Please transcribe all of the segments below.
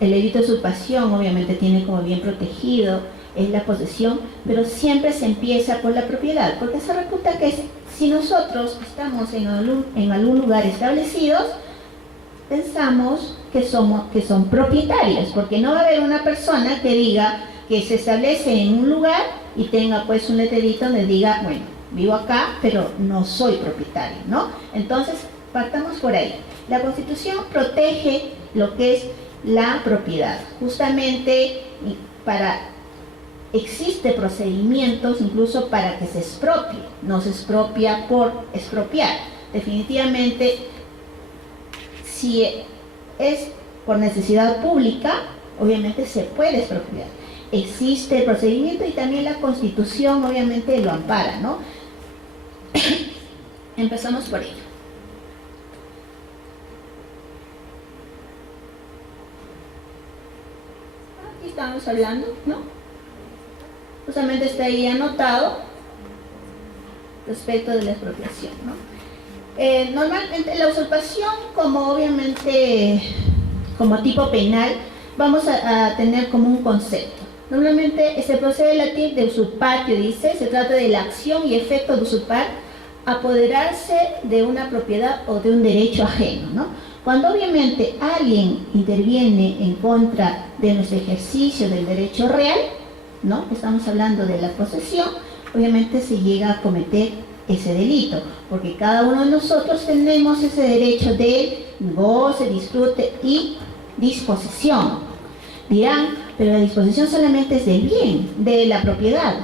el delito de usurpación obviamente tiene como bien protegido es la posesión, pero siempre se empieza por la propiedad, porque se reputa que si nosotros estamos en algún lugar establecidos, pensamos que son propietarios, porque no va a haber una persona que diga que se establece en un lugar y tenga pues un letrerito donde diga, bueno, vivo acá, pero no soy propietario, ¿no? Entonces, partamos por ahí. La Constitución protege lo que es la propiedad, justamente existe procedimientos incluso para que se expropie, no se expropia por expropiar. Definitivamente, si es por necesidad pública, obviamente se puede expropiar. Existe el procedimiento y también la Constitución obviamente lo ampara, ¿no? Empezamos por ello. Aquí estamos hablando, ¿no? Justamente está ahí anotado respecto de la expropiación, ¿no? Normalmente la usurpación, como obviamente como tipo penal, vamos a tener como un concepto. Normalmente se procede del latín de usurpatio, dice, se trata de la acción y efecto de usurpar, apoderarse de una propiedad o de un derecho ajeno, ¿no? Cuando obviamente alguien interviene en contra de nuestro ejercicio del derecho real, ¿no? Estamos hablando de la posesión, obviamente se llega a cometer ese delito, porque cada uno de nosotros tenemos ese derecho de goce, disfrute y disposición. Dirán, pero la disposición solamente es del bien, de la propiedad.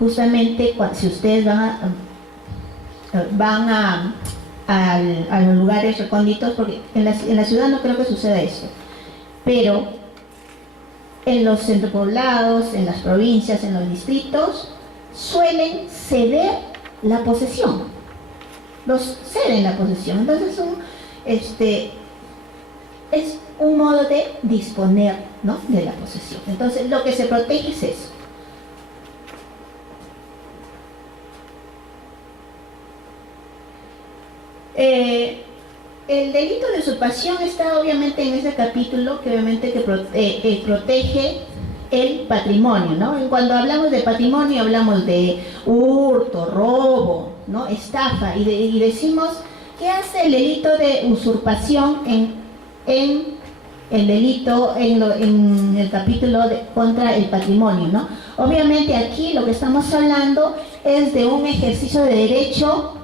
Justamente si ustedes van a los lugares recónditos, porque en la ciudad no creo que suceda eso, pero en los centros poblados, en las provincias, en los distritos, suelen ceder la posesión. Los ceden la posesión. Entonces es un modo de disponer, ¿no?, de la posesión. Entonces lo que se protege es eso. El delito de usurpación está obviamente en ese capítulo que obviamente protege el patrimonio, ¿no? Cuando hablamos de patrimonio hablamos de hurto, robo, ¿no?, estafa, y decimos, ¿qué hace el delito de usurpación en el capítulo contra el patrimonio, ¿no? Obviamente aquí lo que estamos hablando es de un ejercicio de derecho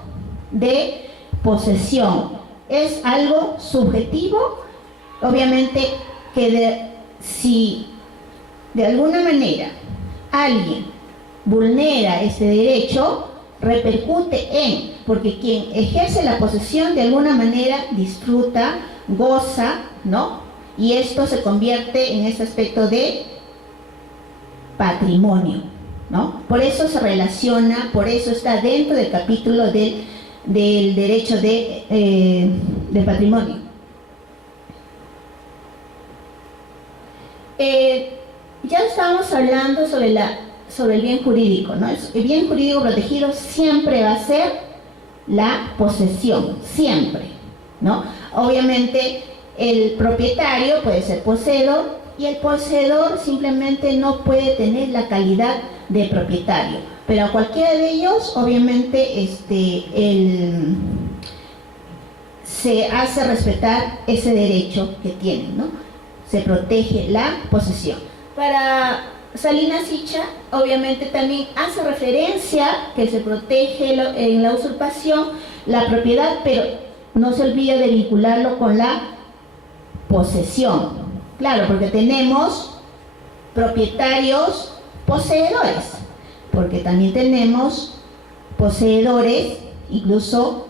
de posesión. Es algo subjetivo, obviamente, que si de alguna manera alguien vulnera ese derecho, repercute porque quien ejerce la posesión de alguna manera disfruta, goza, ¿no? Y esto se convierte en este aspecto de patrimonio, ¿no? Por eso se relaciona, por eso está dentro del capítulo del derecho del patrimonio. Ya estábamos hablando sobre el bien jurídico, ¿no? El bien jurídico protegido siempre va a ser la posesión, siempre, ¿no? Obviamente el propietario puede ser poseedor y el poseedor simplemente no puede tener la calidad de propietario, pero a cualquiera de ellos obviamente se hace respetar ese derecho que tienen, ¿no? Se protege la posesión. Para Salinas Sicha obviamente también hace referencia que se protege en la usurpación la propiedad, pero no se olvida de vincularlo con la posesión. Claro, porque tenemos propietarios poseedores, porque también tenemos poseedores incluso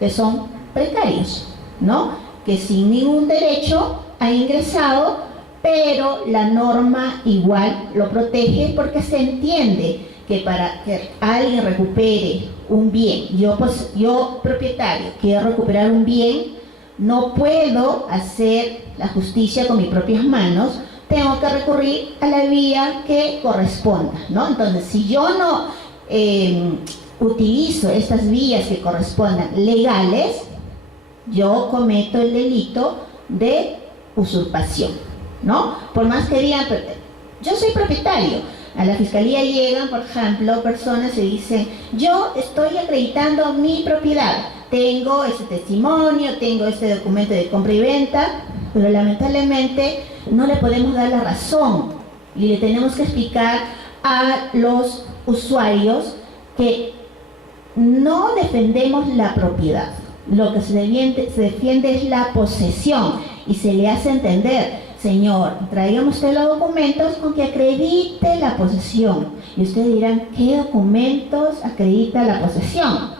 que son precarios, ¿no? Que sin ningún derecho ha ingresado, pero la norma igual lo protege porque se entiende que para que alguien recupere un bien, yo propietario quiero recuperar un bien, no puedo hacer la justicia con mis propias manos, tengo que recurrir a la vía que corresponda, ¿no? Entonces, si yo no utilizo estas vías que correspondan legales, yo cometo el delito de usurpación, ¿no? Por más que digan, yo soy propietario. A la fiscalía llegan, por ejemplo, personas y dicen, yo estoy acreditando mi propiedad, tengo este testimonio, tengo este documento de compra y venta, pero lamentablemente no le podemos dar la razón y le tenemos que explicar a los usuarios que no defendemos la propiedad. Lo que se defiende es la posesión y se le hace entender, señor, tráigame usted los documentos con que acredite la posesión. Y ustedes dirán, ¿qué documentos acredita la posesión?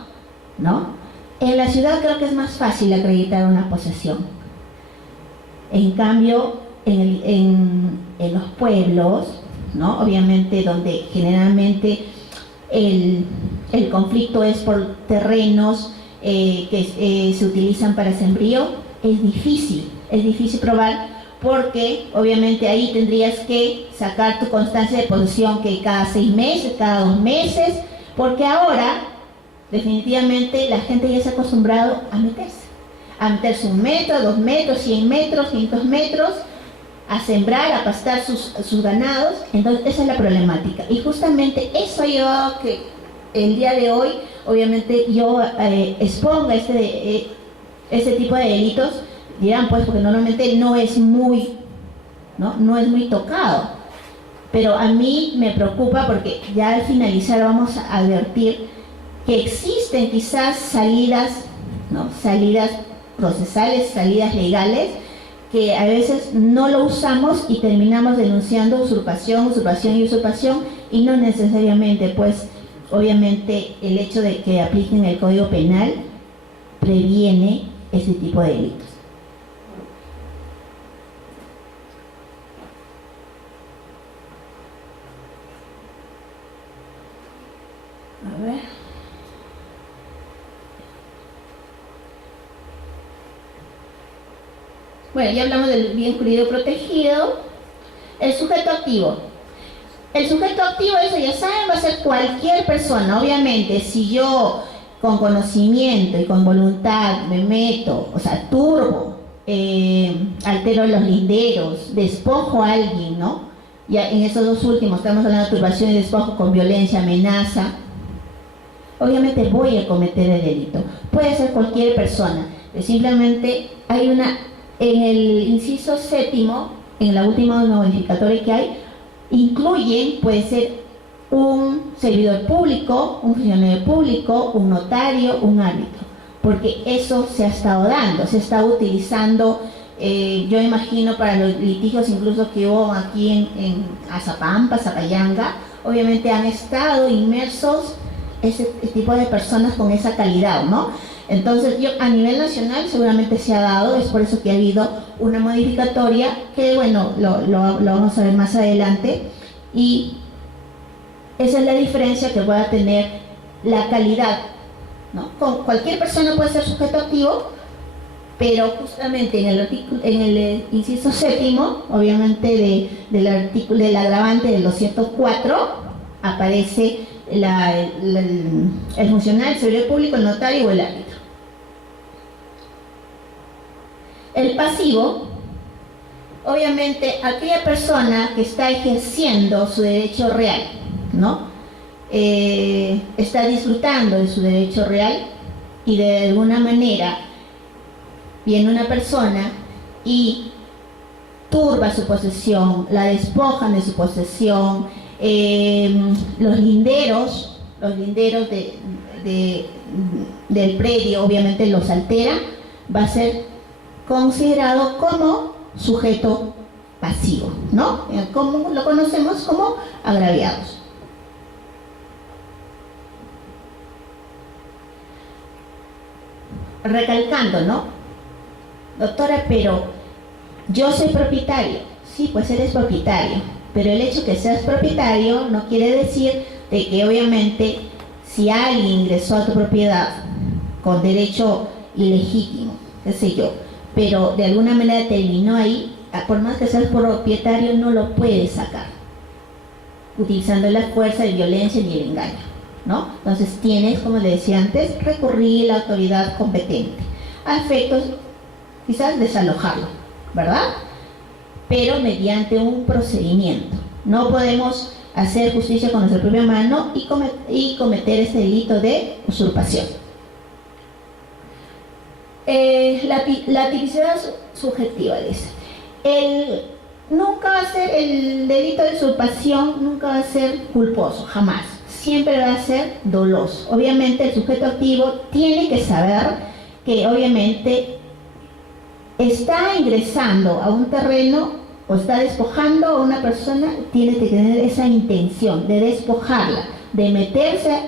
¿No? En la ciudad creo que es más fácil acreditar una posesión. En cambio, en los pueblos, ¿no? Obviamente donde generalmente el conflicto es por terrenos que se utilizan para sembrío, es difícil probar, porque obviamente ahí tendrías que sacar tu constancia de posesión que cada 6 meses, cada 2 meses, porque ahora definitivamente la gente ya se ha acostumbrado a meterse 1 metro, 2 metros, 100 metros, 500 metros, a sembrar, a pastar sus ganados. Entonces esa es la problemática, y justamente eso ha llevado a que el día de hoy obviamente yo exponga este tipo de delitos. Dirán, pues, porque normalmente no es muy tocado, pero a mí me preocupa porque ya al finalizar vamos a advertir que existen quizás salidas, ¿no? Salidas procesales, salidas legales, que a veces no lo usamos y terminamos denunciando usurpación, y no necesariamente, pues, obviamente el hecho de que apliquen el Código Penal previene ese tipo de delitos. A ver. Bueno, ya hablamos del bien jurídico protegido. El sujeto activo. El sujeto activo, eso ya saben, va a ser cualquier persona. Obviamente, si yo con conocimiento y con voluntad me meto, o sea, turbo, altero los linderos, despojo a alguien, ¿no? Ya en esos dos últimos, estamos hablando de turbación y despojo con violencia, amenaza, obviamente voy a cometer el delito. Puede ser cualquier persona. Simplemente hay en el inciso 7º, en la última modificatoria que hay, incluyen, puede ser un servidor público, un funcionario público, un notario, un árbitro, porque eso se ha estado dando, se está utilizando, yo imagino para los litigios incluso que hubo aquí en Azapampa, Zapayanga, obviamente han estado inmersos ese tipo de personas con esa calidad, ¿no? Entonces yo a nivel nacional seguramente se ha dado, es por eso que ha habido una modificatoria que, bueno, lo vamos a ver más adelante, y esa es la diferencia que pueda tener la calidad, ¿no? Con cualquier persona puede ser sujeto activo, pero justamente en el inciso 7º, obviamente del agravante del 204, aparece el funcionario, el servidor público, el notario o el árbitro. El pasivo, obviamente aquella persona que está ejerciendo su derecho real, ¿no? Está disfrutando de su derecho real y de alguna manera viene una persona y turba su posesión, la despojan de su posesión, los linderos del predio obviamente los altera, va a ser considerado como sujeto pasivo, ¿no? Como lo conocemos como agraviados. Recalcando, ¿no? Doctora, pero yo soy propietario. Sí, pues eres propietario, pero el hecho que seas propietario no quiere decir de que obviamente si alguien ingresó a tu propiedad con derecho ilegítimo, qué sé yo, pero de alguna manera terminó ahí, por más que seas propietario no lo puedes sacar utilizando la fuerza, la violencia y el engaño, ¿no? Entonces tienes, como le decía antes, recurrir a la autoridad competente a efectos quizás desalojarlo, ¿verdad? pero mediante un procedimiento. No podemos hacer justicia con nuestra propia mano y cometer este delito de usurpación. La tipicidad subjetiva, dice. Nunca va a ser el delito de usurpación, nunca va a ser culposo, jamás. Siempre va a ser doloso. Obviamente el sujeto activo tiene que saber que obviamente está ingresando a un terreno o está despojando a una persona, tiene que tener esa intención de despojarla, de meterse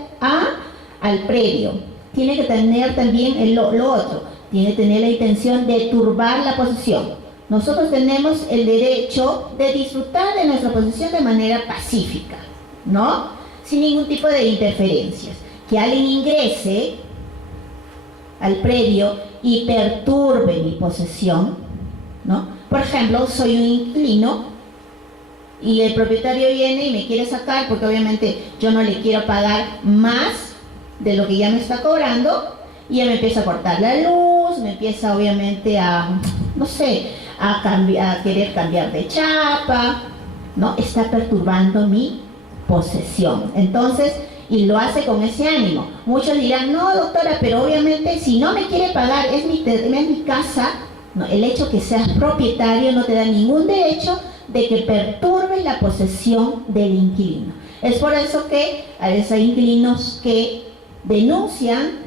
al predio. Tiene que tener también lo otro, tiene que tener la intención de turbar la posesión. Nosotros tenemos el derecho de disfrutar de nuestra posesión de manera pacífica, ¿no? Sin ningún tipo de interferencias. Que alguien ingrese al predio y perturbe mi posesión, ¿no? Por ejemplo, soy un inquilino y el propietario viene y me quiere sacar porque obviamente yo no le quiero pagar más de lo que ya me está cobrando y ya me empieza a cortar la luz, me empieza obviamente a, no sé, a querer cambiar de chapa, ¿no? Está perturbando mi posesión. Entonces, y lo hace con ese ánimo. Muchos dirán, no, doctora, pero obviamente si no me quiere pagar, es mi casa. No, el hecho que seas propietario no te da ningún derecho de que perturbes la posesión del inquilino. Es por eso que a veces hay inquilinos que denuncian,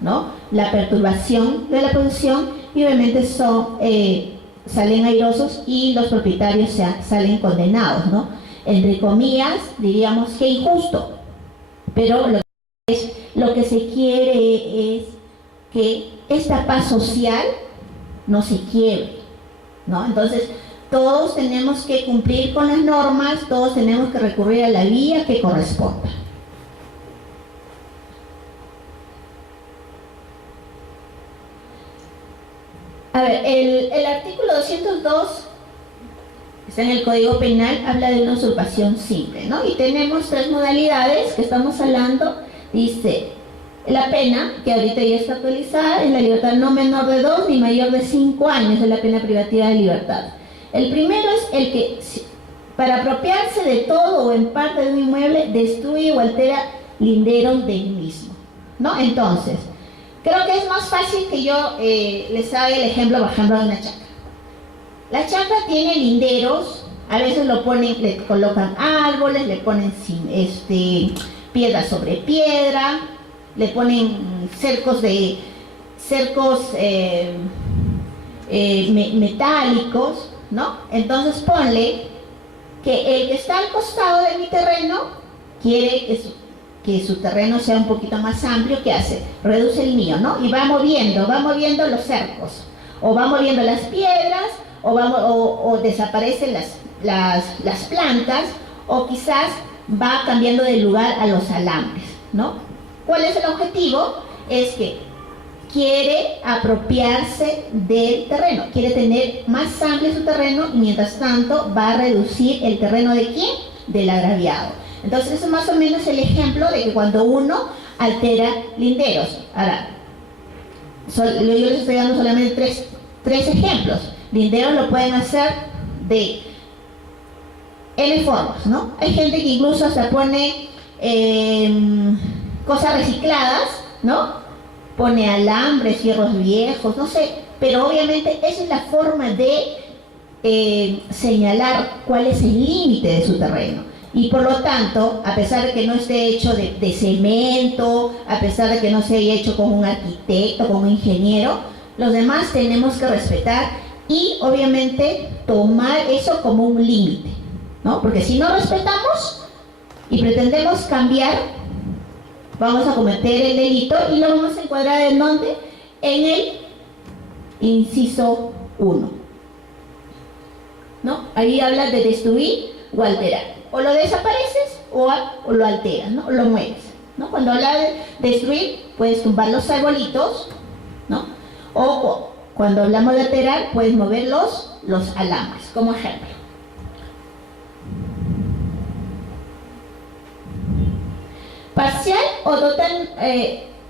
¿no?, la perturbación de la posesión y obviamente salen airosos y los propietarios salen condenados, ¿no? Entre comillas, diríamos que injusto, pero lo que se quiere es que esta paz social no se quiebre, ¿no? Entonces, todos tenemos que cumplir con las normas, todos tenemos que recurrir a la vía que corresponda. A ver, el artículo 202, está en el Código Penal, habla de una usurpación simple, ¿no? Y tenemos tres modalidades que estamos hablando. Dice, la pena, que ahorita ya está actualizada, es la libertad no menor de 2 ni mayor de 5 años, es la pena privativa de libertad. El primero es el que, para apropiarse de todo o en parte de un inmueble, destruye o altera linderos del mismo, ¿no? Entonces, creo que es más fácil que yo les haga el ejemplo, por ejemplo, de una chacra. La chacra tiene linderos, a veces le colocan árboles, le ponen piedra sobre piedra, le ponen cercos metálicos, ¿no? Entonces ponle que el que está al costado de mi terreno quiere que su terreno sea un poquito más amplio. ¿Qué hace? Reduce el mío, ¿no? Y va moviendo los cercos, o va moviendo las piedras, o desaparecen las plantas, o quizás va cambiando de lugar a los alambres, ¿no? ¿Cuál es el objetivo? Es que quiere apropiarse del terreno, quiere tener más amplio su terreno y mientras tanto va a reducir el terreno ¿de quién? Del agraviado. Entonces eso es más o menos el ejemplo de que cuando uno altera linderos. Ahora, yo les estoy dando solamente tres ejemplos. Linderos lo pueden hacer de N formas, ¿no? Hay gente que incluso hasta pone cosas recicladas, ¿no? Pone alambres, hierros viejos, no sé, pero obviamente esa es la forma de señalar cuál es el límite de su terreno. Y por lo tanto, a pesar de que no esté hecho de cemento, a pesar de que no se haya hecho con un arquitecto, con un ingeniero, los demás tenemos que respetar y obviamente tomar eso como un límite, ¿no? Porque si no respetamos y pretendemos cambiar, vamos a cometer el delito y lo vamos a encuadrar ¿en dónde? En el inciso 1, ¿no? Ahí habla de destruir o alterar. O lo desapareces o lo alteras, ¿no? O lo mueves, ¿no? Cuando habla de destruir, puedes tumbar los arbolitos, ¿no? O cuando hablamos de alterar, puedes mover los alambres, como ejemplo. Parcial o total,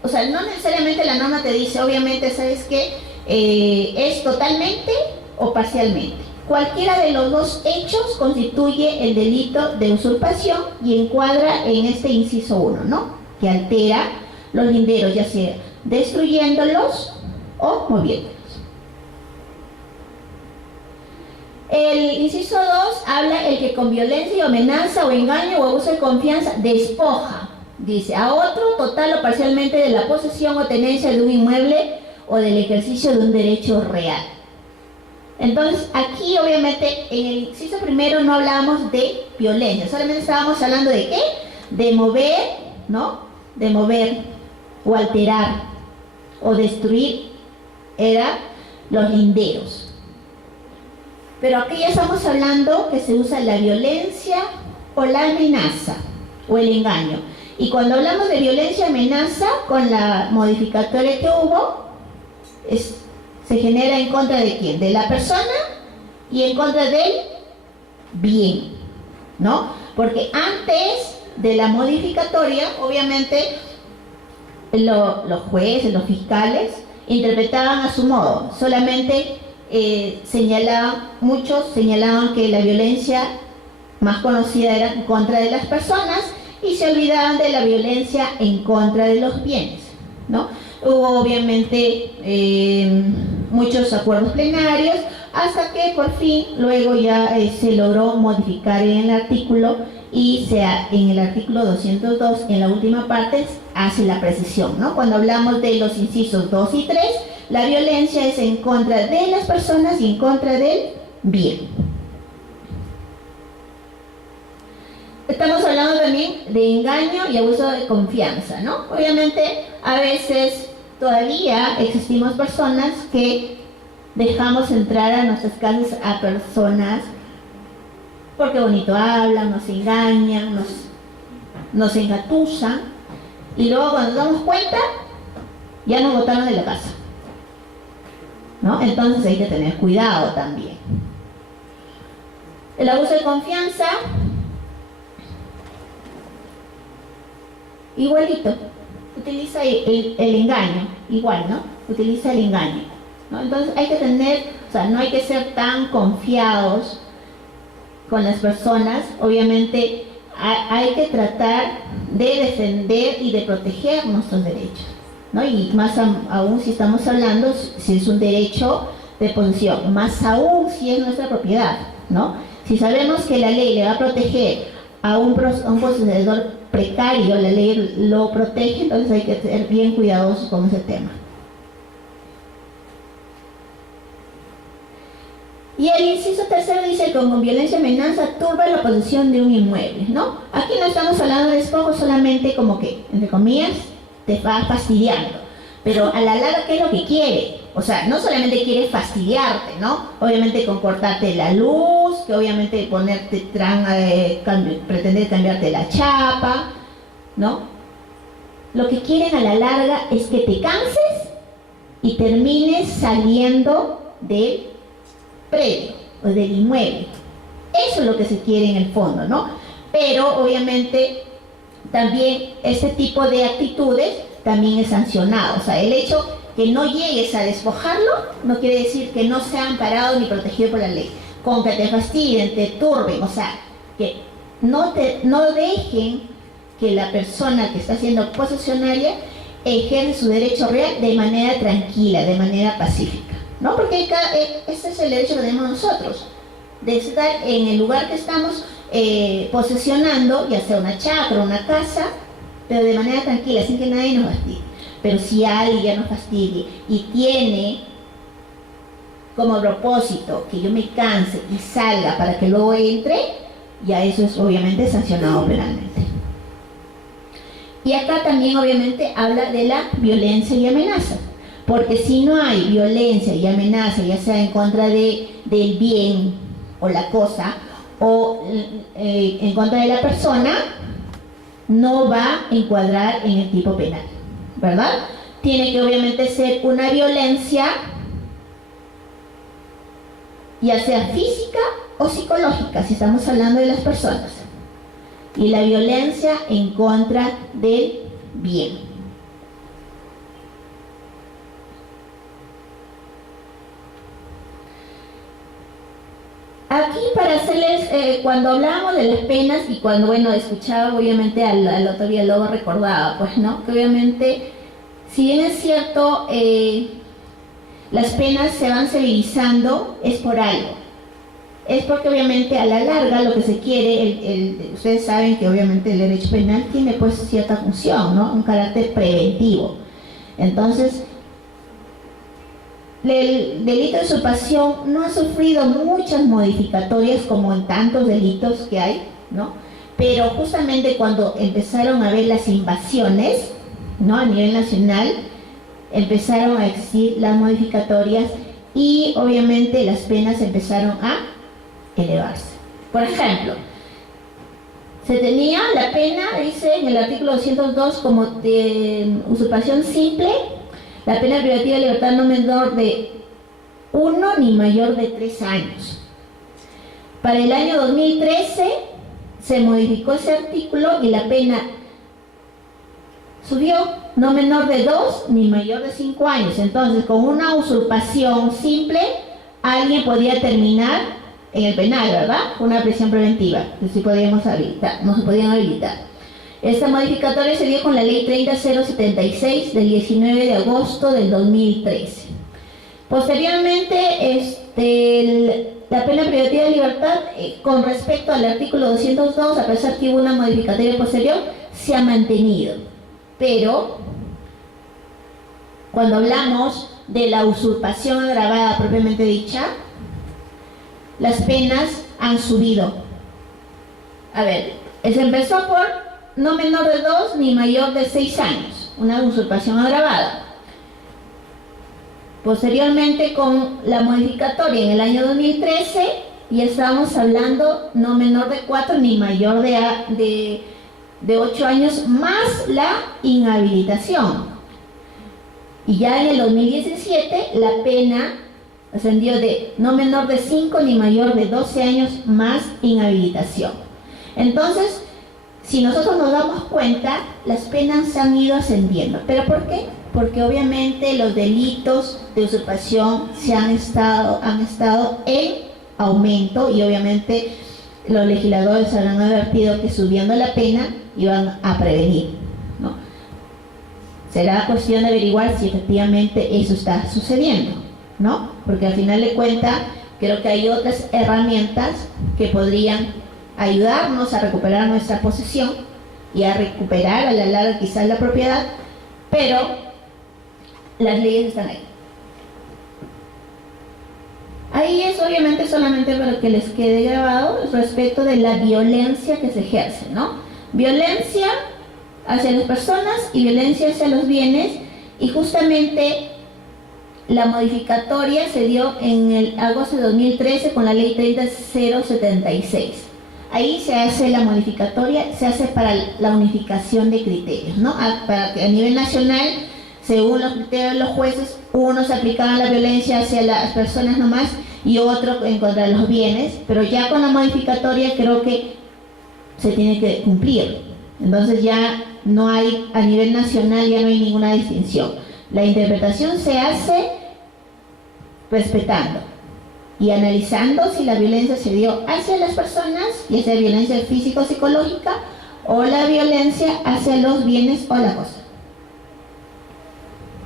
o sea, no necesariamente la norma te dice, obviamente, ¿sabes qué? Es totalmente o parcialmente. Cualquiera de los dos hechos constituye el delito de usurpación y encuadra en este inciso 1, ¿no? Que altera los linderos, ya sea destruyéndolos o moviéndolos. El inciso 2 habla el que con violencia y amenaza o engaño o abuso de confianza despoja, dice, a otro total o parcialmente de la posesión o tenencia de un inmueble o del ejercicio de un derecho real. Entonces, aquí obviamente en el inciso primero no hablábamos de violencia, solamente estábamos hablando de ¿qué? De mover, ¿no? De mover o alterar o destruir, eran los linderos. Pero aquí ya estamos hablando que se usa la violencia o la amenaza o el engaño. Y cuando hablamos de violencia y amenaza, con la modificatoria que hubo, se genera en contra de quién, de la persona y en contra del bien, ¿no? Porque antes de la modificatoria, obviamente, los jueces, los fiscales, interpretaban a su modo, solamente muchos señalaban que la violencia más conocida era en contra de las personas y se olvidaban de la violencia en contra de los bienes, ¿no? Hubo obviamente muchos acuerdos plenarios hasta que por fin luego ya se logró modificar en el artículo y en el artículo 202 en la última parte hace la precisión, ¿no? Cuando hablamos de los incisos 2 y 3, la violencia es en contra de las personas y en contra del bien. Estamos hablando también de engaño y abuso de confianza, ¿no? Obviamente, a veces todavía existimos personas que dejamos entrar a nuestras casas a personas porque bonito hablan, nos engañan, nos engatusan y luego cuando nos damos cuenta ya nos botaron de la casa, ¿no? Entonces hay que tener cuidado también. El abuso de confianza, igualito, utiliza el engaño, igual, ¿no? Utiliza el engaño, ¿no? Entonces hay que no hay que ser tan confiados con las personas. Obviamente hay que tratar de defender y de proteger nuestros derechos, ¿no? Y más aún si estamos hablando, si es un derecho de posesión, más aún si es nuestra propiedad, ¿no? Si sabemos que la ley le va a proteger a un poseedor precario, la ley lo protege, entonces hay que ser bien cuidadosos con ese tema. Y el inciso tercero dice que con violencia y amenaza turba la posesión de un inmueble, ¿no? Aquí no estamos hablando de despojo, solamente como que, entre comillas, te va fastidiando. Pero a la larga, ¿qué es lo que quiere? O sea, no solamente quiere fastidiarte, ¿no? Obviamente con cortarte la luz, que obviamente pretender cambiarte la chapa, ¿no? Lo que quieren a la larga es que te canses y termines saliendo del predio o del inmueble. Eso es lo que se quiere en el fondo, ¿no? Pero obviamente también este tipo de actitudes también es sancionado. O sea, el hecho que no llegues a despojarlo no quiere decir que no sea amparado ni protegido por la ley. Con que te fastidien, te turben, o sea, que no dejen que la persona que está siendo posesionaria ejerce su derecho real de manera tranquila, de manera pacífica, ¿no? Porque este es el derecho que tenemos nosotros, de estar en el lugar que estamos posesionando, ya sea una chacra o una casa, pero de manera tranquila, sin que nadie nos fastidie. Pero si alguien nos fastidie y tiene como propósito que yo me canse y salga para que luego entre, ya eso es obviamente sancionado penalmente. Y acá también obviamente habla de la violencia y amenaza, porque si no hay violencia y amenaza, ya sea en contra del bien o la cosa, o en contra de la persona, no va a encuadrar en el tipo penal, ¿verdad? Tiene que obviamente ser una violencia, ya sea física o psicológica, si estamos hablando de las personas, y la violencia en contra del bien. Aquí para hacerles, cuando hablamos de las penas y cuando, bueno, escuchaba obviamente al otro Villalobos recordaba, pues, ¿no? Que obviamente, si bien es cierto, las penas se van civilizando, es por algo. Es porque obviamente a la larga lo que se quiere, ustedes saben que obviamente el derecho penal tiene pues cierta función, ¿no? Un carácter preventivo. Entonces, el delito de usurpación no ha sufrido muchas modificatorias como en tantos delitos que hay, ¿no? Pero justamente cuando empezaron a haber las invasiones, ¿no? A nivel nacional, empezaron a existir las modificatorias y obviamente las penas empezaron a elevarse. Por ejemplo, se tenía la pena, dice en el artículo 202, como de usurpación simple, la pena privativa de libertad no menor de 1 ni mayor de 3 años. Para el año 2013 se modificó ese artículo y la pena subió, no menor de 2 ni mayor de 5 años. Entonces, con una usurpación simple, alguien podía terminar en el penal, ¿verdad? Una prisión preventiva, que sí podíamos habilitar, no se podían habilitar. Esta modificatoria se dio con la ley 30076 del 19 de agosto del 2013. Posteriormente, la pena privativa de libertad, con respecto al artículo 202, a pesar que hubo una modificatoria posterior, se ha mantenido. Pero, cuando hablamos de la usurpación agravada propiamente dicha, las penas han subido. A ver, se empezó por no menor de 2 ni mayor de 6 años, una usurpación agravada. Posteriormente, con la modificatoria en el año 2013, ya estábamos hablando no menor de 4 ni mayor de 8 años, más la inhabilitación. Y ya en el 2017, la pena ascendió de no menor de 5 ni mayor de 12 años, más inhabilitación. Entonces, si nosotros nos damos cuenta, las penas se han ido ascendiendo. ¿Pero por qué? Porque obviamente los delitos de usurpación han estado en aumento y obviamente los legisladores habrán advertido que subiendo la pena iban a prevenir, ¿no? Será cuestión de averiguar si efectivamente eso está sucediendo, ¿no? Porque al final de cuentas creo que hay otras herramientas que podrían ayudarnos a recuperar nuestra posesión y a recuperar a la larga quizás la propiedad, pero las leyes están ahí. Ahí es obviamente solamente para que les quede grabado respecto de la violencia que se ejerce, ¿no? Violencia hacia las personas y violencia hacia los bienes, y justamente la modificatoria se dio en el agosto de 2013 con la ley 30076. Ahí se hace la modificatoria, se hace para la unificación de criterios, ¿no? Para que a nivel nacional, según los criterios de los jueces, unos aplicaban la violencia hacia las personas nomás y otro en contra de los bienes, pero ya con la modificatoria creo que se tiene que cumplir. Entonces ya no hay, a nivel nacional ya no hay ninguna distinción. La interpretación se hace respetando y analizando si la violencia se dio hacia las personas, ya sea violencia físico-psicológica, o la violencia hacia los bienes o la cosa,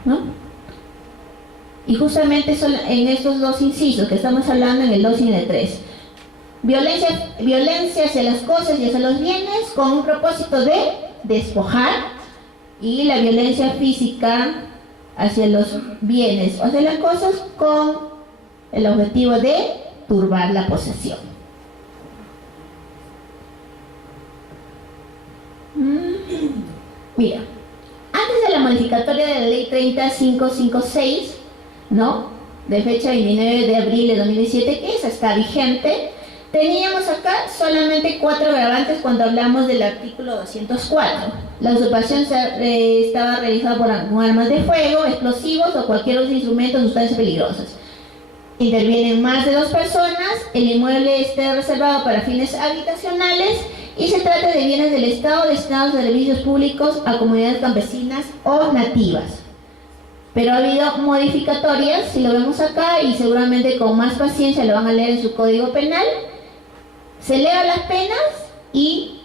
¿no? Y justamente son en estos dos incisos que estamos hablando, en el 2 y en el 3. Violencia hacia las cosas y hacia los bienes con un propósito de despojar, y la violencia física hacia los bienes o hacia las cosas con el objetivo de turbar la posesión. Mira, antes de la modificatoria de la ley 30556, ¿no?, de fecha 29 de abril de 2017, que esa está vigente, teníamos acá solamente 4 agravantes cuando hablamos del artículo 204. La usurpación estaba realizada con armas de fuego, explosivos o cualquier otro instrumento o sustancias peligrosas. Intervienen más de 2 personas, el inmueble está reservado para fines habitacionales y se trata de bienes del Estado destinados a servicios públicos a comunidades campesinas o nativas. Pero ha habido modificatorias, si lo vemos acá, y seguramente con más paciencia lo van a leer en su Código Penal. Se elevan las penas y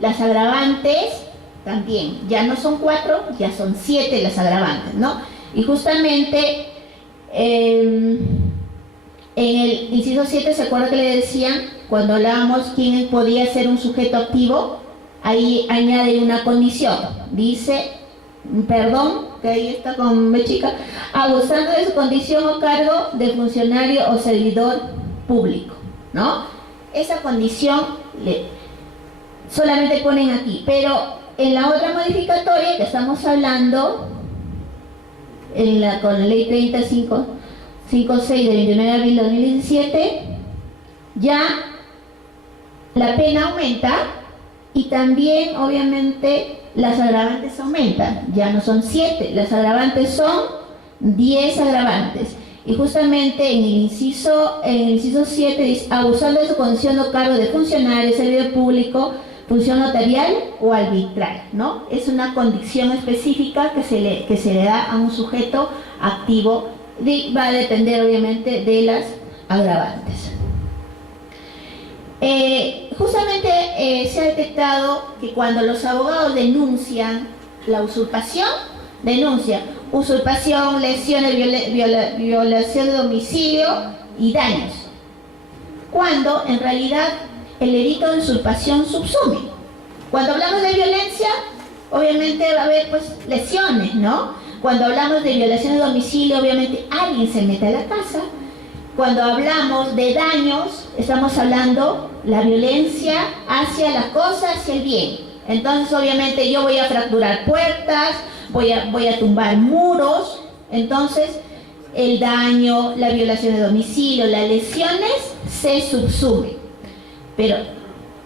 las agravantes también. Ya no son 4, ya son 7 las agravantes, ¿no? Y justamente en el inciso 7, ¿se acuerda que le decían? Cuando hablábamos quién podía ser un sujeto activo, ahí añade una condición. Dice, perdón, que ahí está con B chica, abusando de su condición o cargo de funcionario o servidor público, ¿no? Esa condición solamente ponen aquí, pero en la otra modificatoria que estamos hablando, con la ley 3056 del 29 de abril de 2017, ya la pena aumenta y también obviamente las agravantes aumentan. Ya no son 7, las agravantes son 10 agravantes. Y justamente en el inciso 7 dice, abusando de su condición o cargo de funcionario, servidor público, función notarial o arbitral, ¿no? Es una condición específica que se le da a un sujeto activo, va a depender obviamente de las agravantes. Justamente se ha detectado que cuando los abogados denuncian la usurpación, lesiones, violación de domicilio y daños, cuando en realidad el delito de usurpación subsume. Cuando hablamos de violencia, obviamente va a haber pues lesiones, ¿no? Cuando hablamos de violación de domicilio, obviamente alguien se mete a la casa. Cuando hablamos de daños, estamos hablando la violencia hacia la cosa, hacia el bien. Entonces, obviamente, yo voy a fracturar puertas, voy a tumbar muros. Entonces, el daño, la violación de domicilio, las lesiones se subsumen. Pero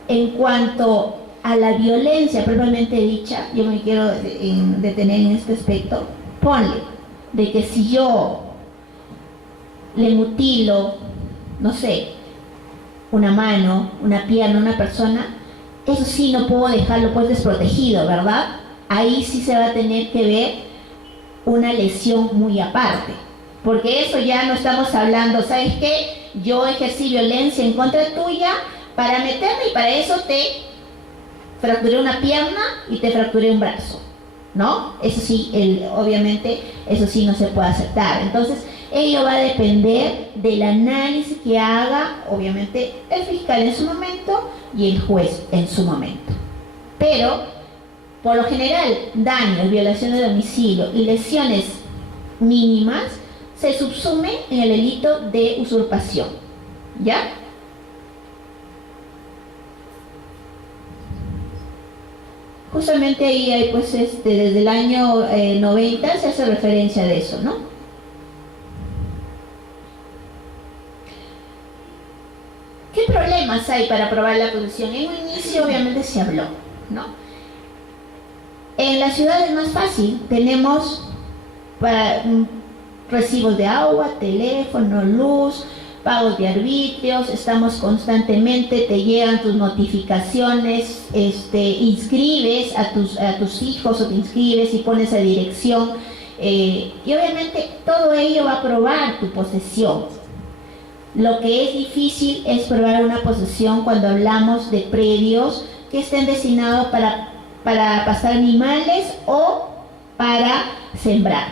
en cuanto a la violencia propiamente dicha, yo me quiero detener en este aspecto. Ponle de que si yo le mutilo, no sé, una mano, una pierna, una persona, eso sí no puedo dejarlo pues desprotegido, ¿verdad? Ahí sí se va a tener que ver una lesión muy aparte, porque eso ya no estamos hablando, ¿sabes qué? Yo ejercí violencia en contra tuya para meterme y para eso te fracturé una pierna y te fracturé un brazo, ¿no? Eso sí, obviamente, eso sí no se puede aceptar. Entonces, ello va a depender del análisis que haga, obviamente, el fiscal en su momento y el juez en su momento. Pero, por lo general, daños, violación de domicilio y lesiones mínimas se subsumen en el delito de usurpación, ¿ya? Justamente ahí hay, pues, desde el año 90 se hace referencia de eso, ¿no? ¿Qué problemas hay para aprobar la posesión? En un inicio, obviamente, se habló, ¿no? En la ciudad es más fácil, tenemos recibos de agua, teléfono, luz, pagos de arbitrios, estamos constantemente, te llegan tus notificaciones, inscribes a tus hijos o te inscribes y pones a dirección, y obviamente todo ello va a probar tu posesión. Lo que es difícil es probar una posesión cuando hablamos de predios que estén destinados para pastar animales o para sembrar,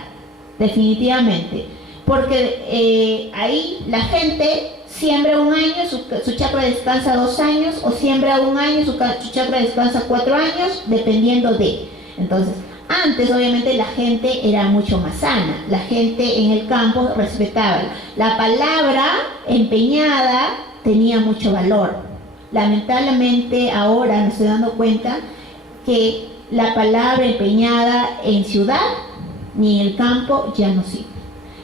definitivamente. Porque ahí la gente siembra un año, su chacra descansa 2 años, o siembra un año, su chacra descansa 4 años, dependiendo de. Entonces, antes obviamente la gente era mucho más sana, la gente en el campo respetaba. La palabra empeñada tenía mucho valor. Lamentablemente ahora me estoy dando cuenta que la palabra empeñada en ciudad ni en el campo ya no sirve.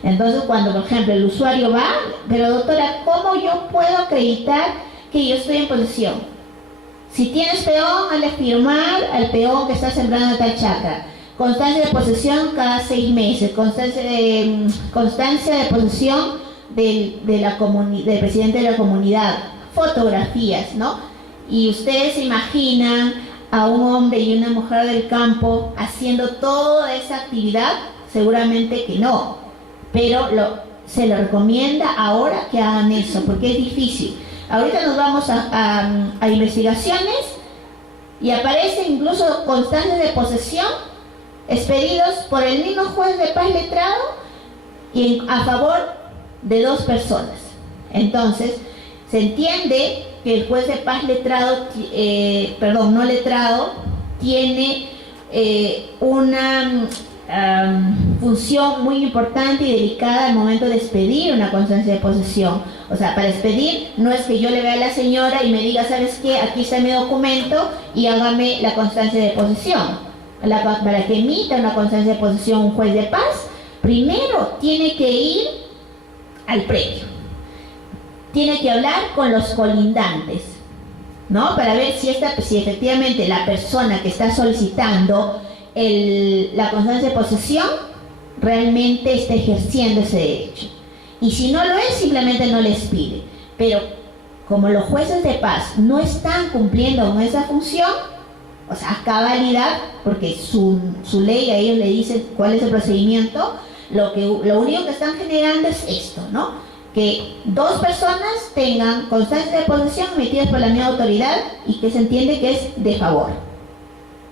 Entonces, cuando, por ejemplo, el usuario va, pero doctora, ¿cómo yo puedo acreditar que yo estoy en posesión? Si tienes peón, hazle firmar al peón que está sembrando tal chacra. Constancia de posesión cada 6 meses. Constancia de posesión del presidente de la comunidad. Fotografías, ¿no? Y ustedes se imaginan a un hombre y una mujer del campo haciendo toda esa actividad. seguramente que no, pero se le recomienda ahora que hagan eso, porque es difícil. Ahorita nos vamos a investigaciones y aparecen incluso constancias de posesión expedidos por el mismo juez de paz letrado y a favor de dos personas. Entonces, se entiende que el juez de paz letrado, no letrado, tiene una función muy importante y delicada al momento de expedir una constancia de posesión. O sea, para expedir no es que yo le vea a la señora y me diga, ¿sabes qué? Aquí está mi documento y hágame la constancia de posesión. Para que emita una constancia de posesión un juez de paz, primero tiene que ir al predio. Tiene que hablar con los colindantes, ¿no? Para ver si efectivamente la persona que está solicitando la constancia de posesión realmente está ejerciendo ese derecho. Y si no lo es, simplemente no les pide. Pero como los jueces de paz no están cumpliendo con esa función, o sea, a cabalidad, porque su ley a ellos le dice cuál es el procedimiento, lo único que están generando es esto, ¿no? Que dos personas tengan constancia de posesión emitidas por la misma autoridad y que se entiende que es de favor,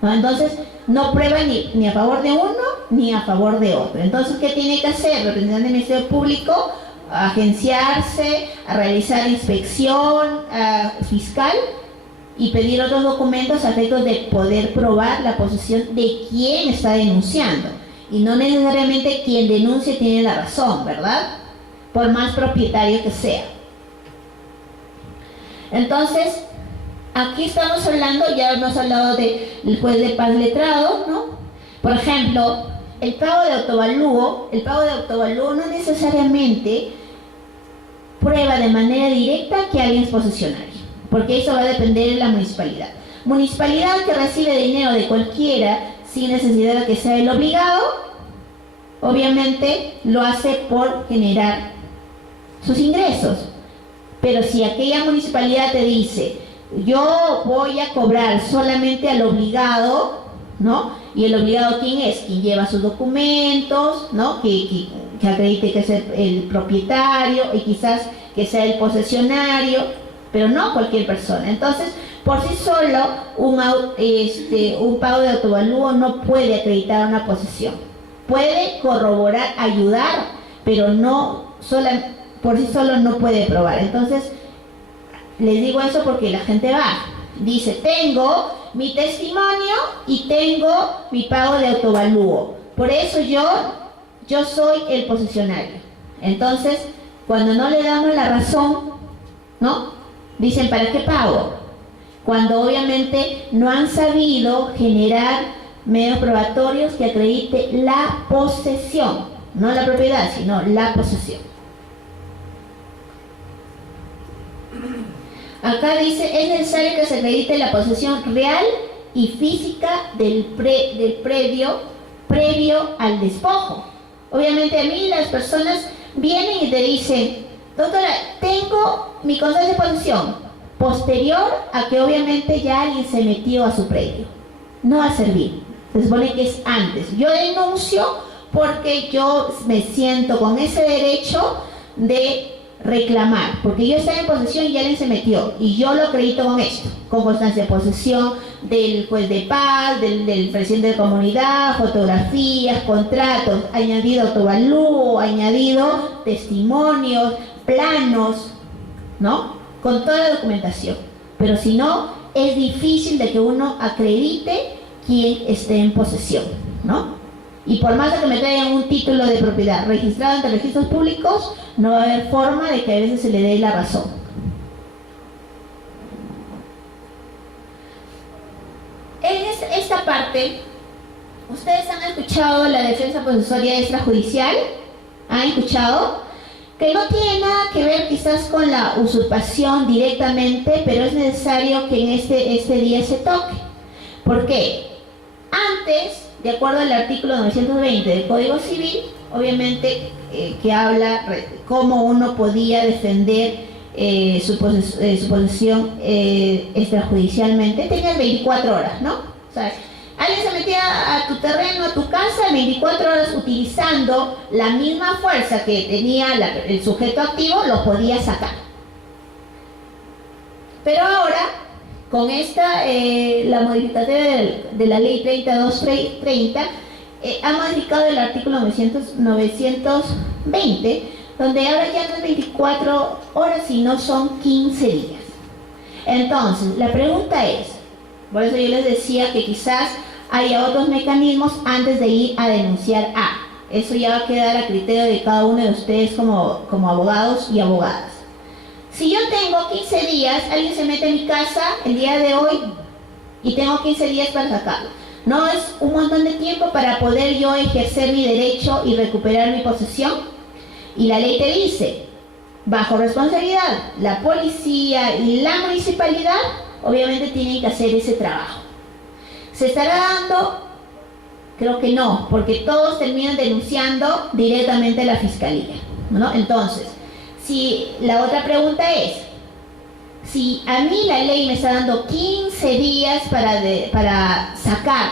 ¿no? Entonces, no prueba ni a favor de uno ni a favor de otro. Entonces, ¿qué tiene que hacer el representante del Ministerio Público? Agenciarse, a realizar inspección fiscal y pedir otros documentos a efectos de poder probar la posesión de quien está denunciando. Y no necesariamente quien denuncia tiene la razón, ¿verdad? Por más propietario que sea. Entonces, aquí estamos hablando, ya hemos hablado del juez de paz letrado, ¿no? Por ejemplo, el pago de autovalúo no necesariamente prueba de manera directa que alguien es posesionario, porque eso va a depender de la municipalidad. Municipalidad que recibe dinero de cualquiera sin necesidad de que sea el obligado, obviamente lo hace por generar sus ingresos. Pero si aquella municipalidad te dice, yo voy a cobrar solamente al obligado, ¿no? Y el obligado, ¿quién es? Quien lleva sus documentos, ¿no? Que acredite que es el propietario y quizás que sea el posesionario, pero no cualquier persona. Entonces, por sí solo, un pago de autovalúo no puede acreditar una posesión. Puede corroborar, ayudar, pero por sí solo no puede probar. Entonces, les digo eso porque la gente dice, tengo mi testimonio y tengo mi pago de autovalúo. Por eso yo soy el posesionario. Entonces, cuando no le damos la razón, ¿no? Dicen, ¿para qué pago? Cuando obviamente no han sabido generar medios probatorios que acredite la posesión, no la propiedad, sino la posesión. Acá dice, es necesario que se acredite la posesión real y física del predio previo al despojo. Obviamente a mí las personas vienen y te dicen, doctora, tengo mi constancia de posesión posterior a que obviamente ya alguien se metió a su predio. No va a servir, se supone que es antes. Yo denuncio porque yo me siento con ese derecho de reclamar, porque yo estaba en posesión y alguien se metió, y yo lo acredito con esto, con constancia de posesión del juez de paz, del presidente de comunidad, fotografías, contratos, añadido autovalúo, añadido testimonios, planos, ¿no? Con toda la documentación. Pero si no, es difícil de que uno acredite quién esté en posesión, ¿no? Y por más de que me traigan un título de propiedad registrado ante registros públicos, no va a haber forma de que a veces se le dé la razón. En esta parte, ¿ustedes han escuchado la defensa posesoria extrajudicial? ¿Han escuchado? Que no tiene nada que ver quizás con la usurpación directamente, pero es necesario que en este día se toque. ¿Por qué? Antes, de acuerdo al artículo 920 del Código Civil, obviamente que habla cómo uno podía defender su posesión extrajudicialmente, tenía 24 horas, ¿no? O sea, Alguien se metía a tu terreno, a tu casa, en 24 horas utilizando la misma fuerza que tenía el sujeto activo, lo podía sacar. Pero ahora, con esta, la modificación de la ley 3230, ha modificado el artículo 920, donde ahora ya no es 24 horas, sino son 15 días. Entonces, la pregunta es, por eso yo les decía que quizás haya otros mecanismos antes de ir a denunciar a. Eso ya va a quedar a criterio de cada uno de ustedes como abogados y abogadas. Si yo tengo 15 días, alguien se mete en mi casa el día de hoy y tengo 15 días para sacarlo. ¿No es un montón de tiempo para poder yo ejercer mi derecho y recuperar mi posesión? Y la ley te dice, bajo responsabilidad, la policía y la municipalidad obviamente tienen que hacer ese trabajo. ¿Se estará dando? Creo que no, porque todos terminan denunciando directamente a la fiscalía, ¿no? Entonces, si la otra pregunta es, si a mí la ley me está dando 15 días para sacar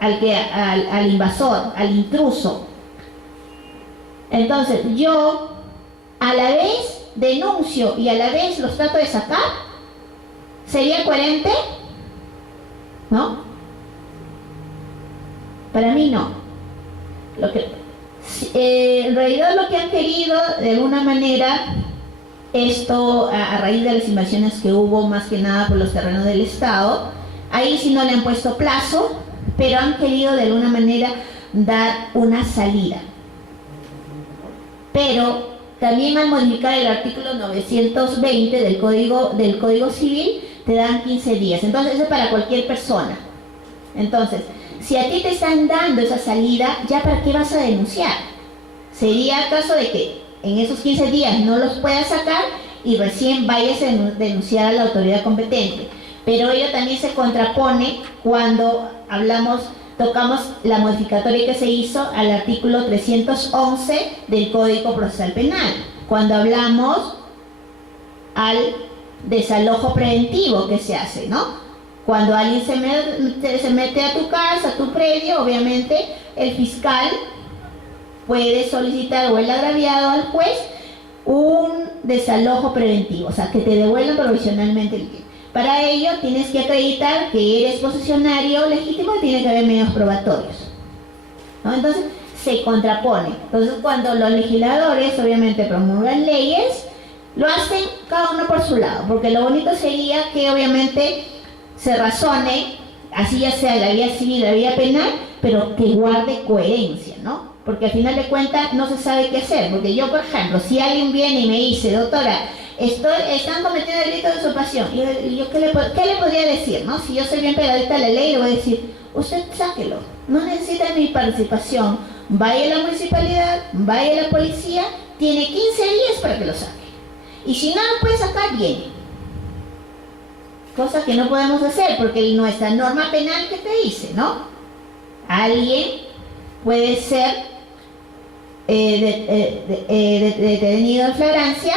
al invasor, al intruso, entonces yo a la vez denuncio y a la vez los trato de sacar, ¿sería coherente? ¿No? Para mí no. En realidad lo que han querido de alguna manera, esto a raíz de las invasiones que hubo más que nada por los terrenos del Estado, ahí sí no le han puesto plazo, pero han querido de alguna manera dar una salida. Pero también al modificar el artículo 920 del Código Civil, te dan 15 días. Entonces eso es para cualquier persona. Entonces, si a ti te están dando esa salida, ¿ya para qué vas a denunciar? Sería caso de que en esos 15 días no los puedas sacar y recién vayas a denunciar a la autoridad competente. Pero ello también se contrapone cuando tocamos la modificatoria que se hizo al artículo 311 del Código Procesal Penal, cuando hablamos al desalojo preventivo que se hace, ¿no? Cuando alguien se mete a tu casa, a tu predio, obviamente el fiscal puede solicitar o el agraviado al juez un desalojo preventivo, o sea, que te devuelvan provisionalmente el bien. Para ello tienes que acreditar que eres posesionario legítimo y tiene que haber medios probatorios, ¿no? Entonces se contrapone. Entonces cuando los legisladores obviamente promulgan leyes, lo hacen cada uno por su lado, porque lo bonito sería que obviamente se razone, así ya sea la vía civil, la vía penal, pero que guarde coherencia, ¿no? Porque al final de cuentas no se sabe qué hacer. Porque yo, por ejemplo, si alguien viene y me dice, doctora, están cometiendo delito de usurpación, y yo ¿qué le podría decir, no? Si yo soy bien pegadita a la ley, le voy a decir, usted sáquelo, no necesita mi participación, vaya a la municipalidad, vaya a la policía, tiene 15 días para que lo saque. Y si no lo puede sacar, viene. Cosa que no podemos hacer, porque nuestra norma penal que te dice, ¿no? Alguien puede ser detenido en flagrancia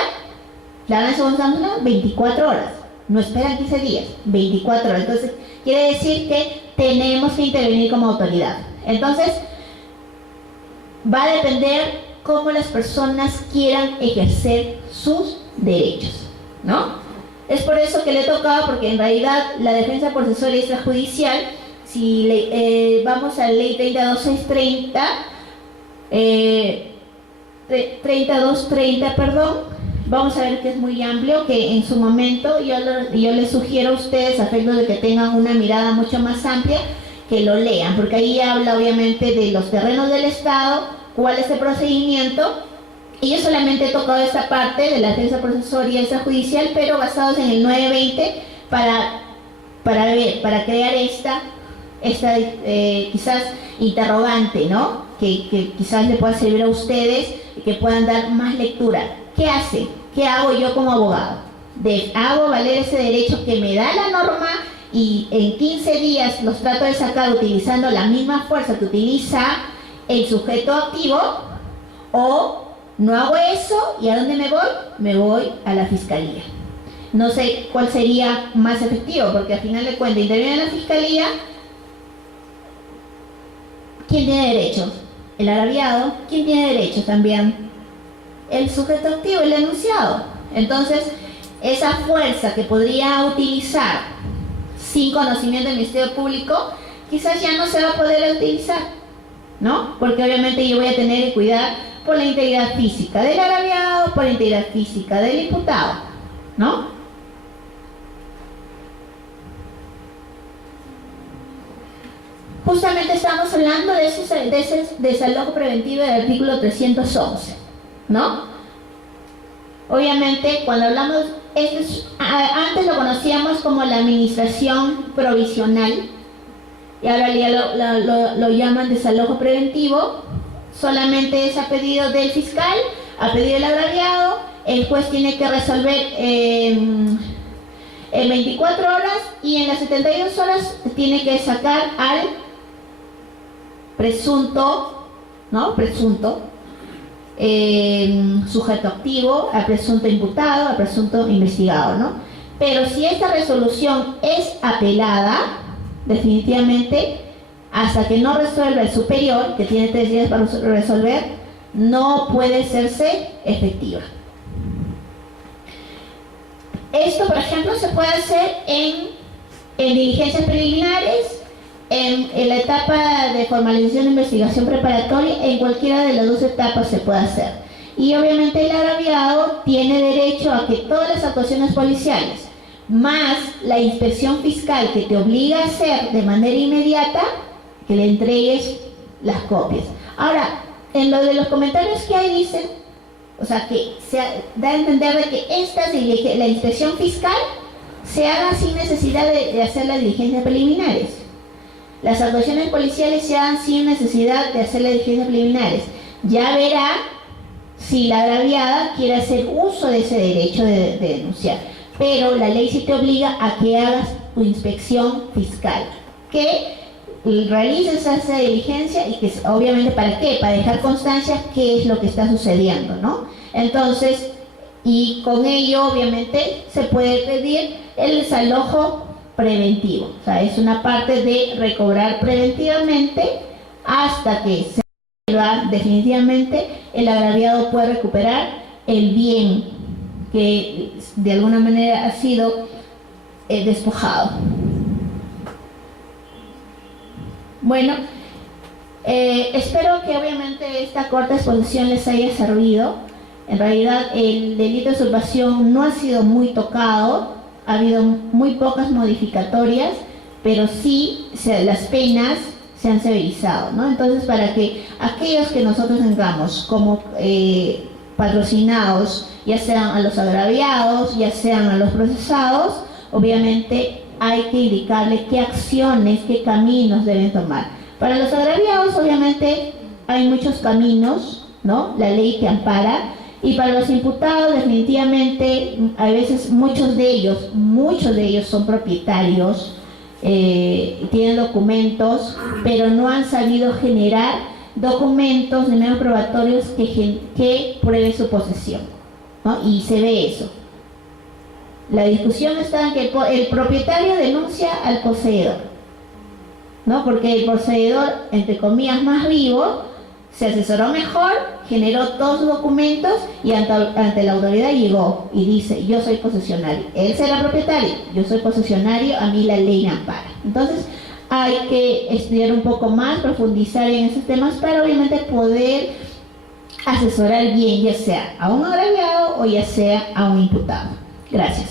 González, 24 horas, no esperan 15 días, 24 horas. Entonces, quiere decir que tenemos que intervenir como autoridad. Entonces, va a depender cómo las personas quieran ejercer sus derechos, ¿no? Es por eso que le tocaba, porque en realidad la defensa procesual y extrajudicial, si vamos a la ley 3230, vamos a ver que es muy amplio, que en su momento yo les sugiero a ustedes, a efectos de que tengan una mirada mucho más amplia, que lo lean, porque ahí habla obviamente de los terrenos del Estado, cuál es el procedimiento. Y yo solamente he tocado esta parte de la defensa procesual y extrajudicial, pero basados en el 920 para crear esta quizás interrogante, ¿no? Que quizás le pueda servir a ustedes y que puedan dar más lectura. ¿Qué hace? ¿Qué hago yo como abogado? Hago valer ese derecho que me da la norma y en 15 días los trato de sacar utilizando la misma fuerza que utiliza el sujeto activo, o no hago eso, ¿y a dónde me voy? Me voy a la fiscalía. No sé cuál sería más efectivo, porque al final de cuentas interviene la fiscalía, ¿quién tiene derechos? El agraviado. ¿Quién tiene derechos también? El sujeto activo, el denunciado. Entonces, esa fuerza que podría utilizar sin conocimiento del Ministerio Público, quizás ya no se va a poder utilizar, ¿no? Porque obviamente yo voy a tener que cuidar por la integridad física del agraviado, por la integridad física del imputado, ¿no? Justamente estamos hablando de ese desalojo preventivo del artículo 311, ¿no? Obviamente, cuando hablamos, antes lo conocíamos como la administración provisional, y ahora ya lo llaman desalojo preventivo. Solamente es a pedido del fiscal, a pedido del agraviado. El juez tiene que resolver en 24 horas, y en las 72 horas tiene que sacar al presunto, ¿no? Presunto sujeto activo, al presunto imputado, al presunto investigado, ¿no? Pero si esta resolución es apelada, definitivamente, hasta que no resuelva el superior, que tiene 3 días para resolver, no puede hacerse efectiva. Esto, por ejemplo, se puede hacer en diligencias preliminares, en la etapa de formalización de investigación preparatoria. En cualquiera de las 2 etapas se puede hacer. Y obviamente el agraviado tiene derecho a que todas las actuaciones policiales, más la inspección fiscal que te obliga a hacer de manera inmediata, que le entregues las copias. Ahora, en lo de los comentarios que hay dicen, o sea, que se da a entender de que la inspección fiscal se haga sin necesidad de hacer las diligencias preliminares. Las actuaciones policiales se hagan sin necesidad de hacer las diligencias preliminares. Ya verá si la agraviada quiere hacer uso de ese derecho de denunciar. Pero la ley sí te obliga a que hagas tu inspección fiscal, que realices esa diligencia, y que obviamente, ¿para qué? Para dejar constancia qué es lo que está sucediendo, ¿no? Entonces, y con ello obviamente se puede pedir el desalojo preventivo. O sea, es una parte de recobrar preventivamente hasta que se resuelva definitivamente. El agraviado puede recuperar el bien que de alguna manera ha sido despojado. Bueno, espero que obviamente esta corta exposición les haya servido. En realidad el delito de usurpación no ha sido muy tocado, ha habido muy pocas modificatorias, pero sí las penas se han severizado, ¿no? Entonces, para que aquellos que nosotros tengamos como patrocinados, ya sean a los agraviados, ya sean a los procesados, obviamente hay que indicarles qué acciones, qué caminos deben tomar. Para los agraviados, obviamente, hay muchos caminos, ¿no? La ley que ampara. Y para los imputados, definitivamente, a veces muchos de ellos son propietarios, tienen documentos, pero no han sabido generar documentos de medios probatorios que prueben su posesión, ¿no? Y se ve eso. La discusión está en que el propietario denuncia al poseedor, ¿no? Porque el poseedor, entre comillas, más vivo, se asesoró mejor, generó todos sus documentos y ante la autoridad llegó y dice: yo soy posesionario. Él será propietario, yo soy posesionario, a mí la ley me ampara. Entonces hay que estudiar un poco más, profundizar en esos temas para obviamente poder asesorar bien, ya sea a un agraviado o ya sea a un imputado. Gracias.